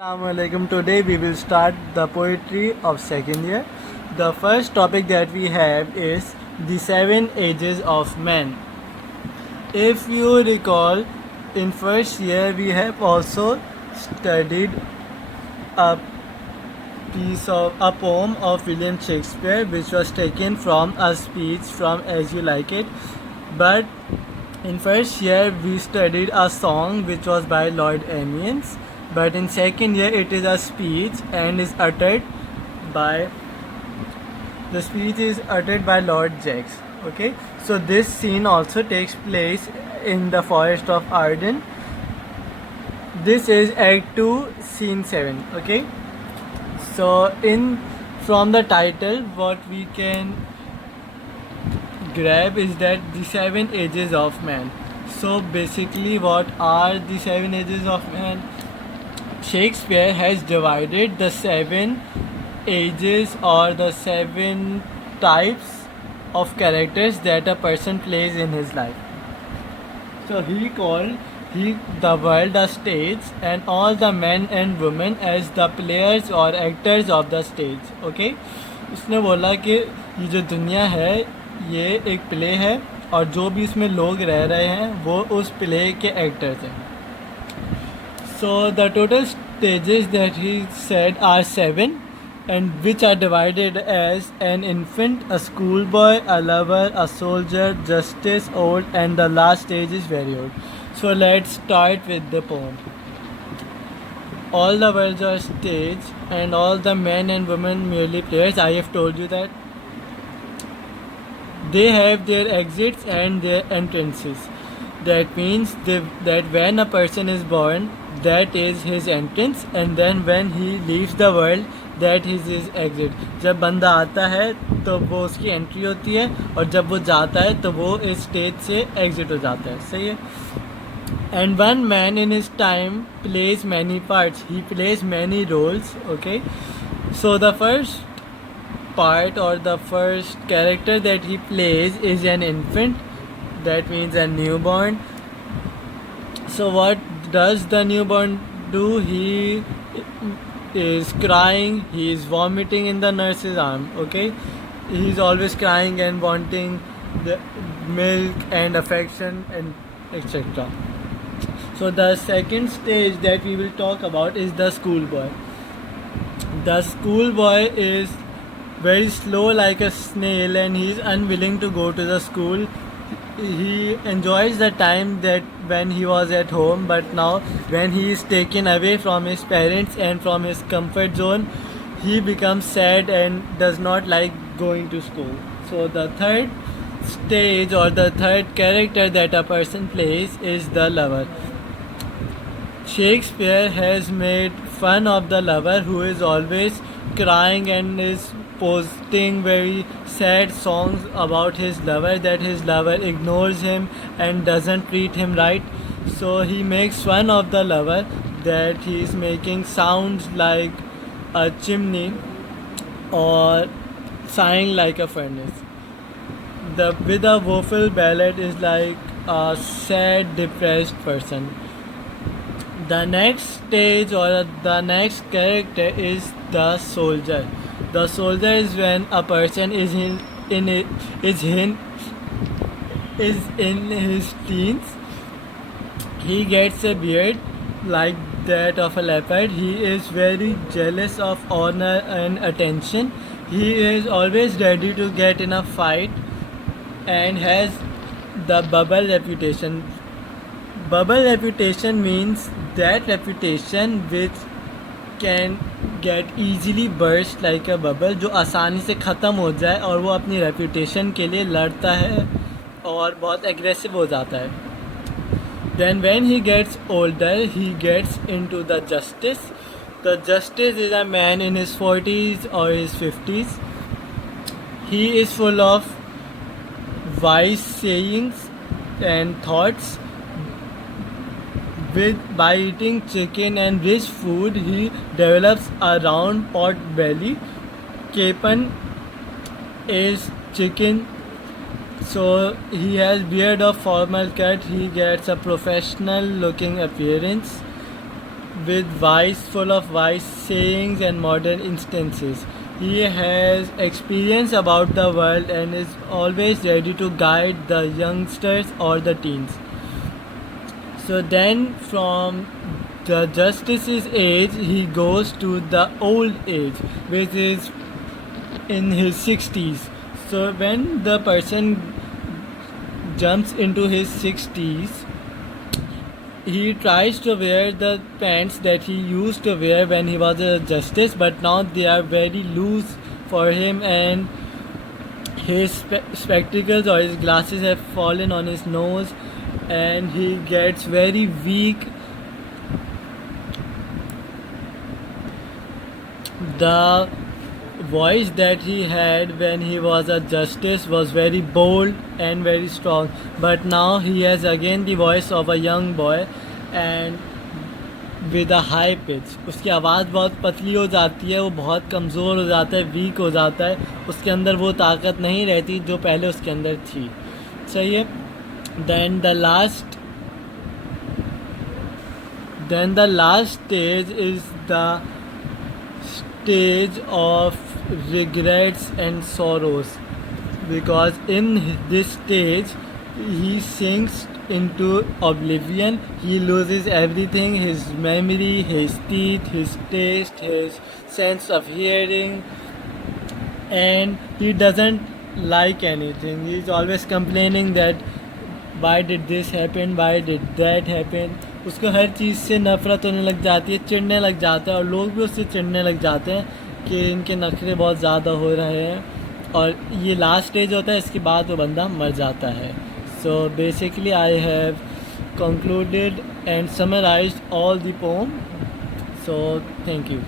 Assalamualaikum. Today we will start the poetry of second year. The first topic that we have is the 7 ages of man. If you recall, in first year we have also studied a a poem of William Shakespeare, which was taken from a speech from As You Like It. But in first year we studied a song which was by Lord Amiens. But in second year it is a speech and is uttered by Lord Jacques. Okay, so this scene also takes place in the forest of Arden. This is Act 2, Scene 7. Okay, so in from the title what we can grab is that the 7 ages of man. So basically, what are the 7 ages of man? Shakespeare has divided the 7 ages or the 7 types of characters that a person plays in his life. So he called the world a stage and all the men and women as the players or actors of the stage. Okay, उसने बोला कि ये जो दुनिया है ये एक play है और जो भी इसमें लोग रह रहे हैं वो उस प्ले के एक्टर्स हैं. So the total stages that he said are 7, and which are divided as an infant, a schoolboy, a lover, a soldier, justice, old, and the last stage is very old. So let's start with the poem. All the worlds are stage, and all the men and women merely players. I have told you that. They have their exits and their entrances. That means that when a person is born, that is his entrance, and then when he leaves the world, that is his exit. जब बंदा आता है तो वो उसकी entry होती है और जब वो जाता है तो वो इस स्टेज से एग्जिट हो जाता है. सही है. And one man in his time plays many parts. He plays many roles. Okay. So the first part or the first character that he plays is an infant. That means a newborn. So what does the newborn do? He is crying, he is vomiting in the nurse's arm. Okay, he is always crying and wanting the milk and affection and etc. So the second stage that we will talk about is the schoolboy. The schoolboy is very slow like a snail and he is unwilling to go to the school. He enjoys the time that when he was at home, but now when he is taken away from his parents and from his comfort zone, he becomes sad and does not like going to school. So the third stage or the third character that a person plays is the lover. Shakespeare has made fun of the lover who is always crying and is posting very sad songs about his lover, that his lover ignores him and doesn't treat him right. So he makes fun of the lover that he is making sounds like a chimney or sighing like a furnace. With a woeful ballad is like a sad, depressed person. The next stage or the next character is the soldier. The soldier is when a person is in his teens. He gets a beard like that of a leopard. He is very jealous of honor and attention. He is always ready to get in a fight and has the bubble reputation. Bubble reputation means that reputation which can get easily burst like a bubble, जो आसानी से ख़त्म हो जाए और वो अपनी reputation के लिए लड़ता है और बहुत aggressive हो जाता है. Then when he gets older, he gets into the justice. The justice is a man in his 40s or his 50s. He is full of wise sayings and thoughts. By eating chicken and rich food, he develops a round pot belly. Capon is chicken, so he has beard of formal cut. He gets a professional looking appearance. with full of wise sayings and modern instances. He has experience about the world and is always ready to guide the youngsters or the teens. So then, from the justice's age, he goes to the old age, which is in his 60s. So when the person jumps into his 60s, he tries to wear the pants that he used to wear when he was a justice, but now they are very loose for him, and his spectacles or his glasses have fallen on his nose, and he gets very weak. The voice that he had when he was a justice was very bold and very strong, but now he has again the voice of a young boy and with a high pitch. उसकी आवाज़ बहुत पतली हो जाती है, वो बहुत कमज़ोर हो जाता है, वीक हो जाता है, उसके अंदर वो ताकत नहीं रहती जो पहले उसके अंदर थी. सही है. then the last stage is the stage of regrets and sorrows, because in this stage he sinks into oblivion. He loses everything: his memory, his teeth, his taste, his sense of hearing, and he doesn't like anything. He's always complaining that why did this happen, why did that happen. उसको हर चीज़ से नफ़रत होने लग जाती है, चिढ़ने लग जाता है, और लोग भी उससे चिढ़ने लग जाते हैं कि इनके नखरे बहुत ज़्यादा हो रहे हैं. और ये लास्ट स्टेज होता है, इसके बाद वो बंदा मर जाता है. So basically I have concluded and summarized all the poem. So thank you.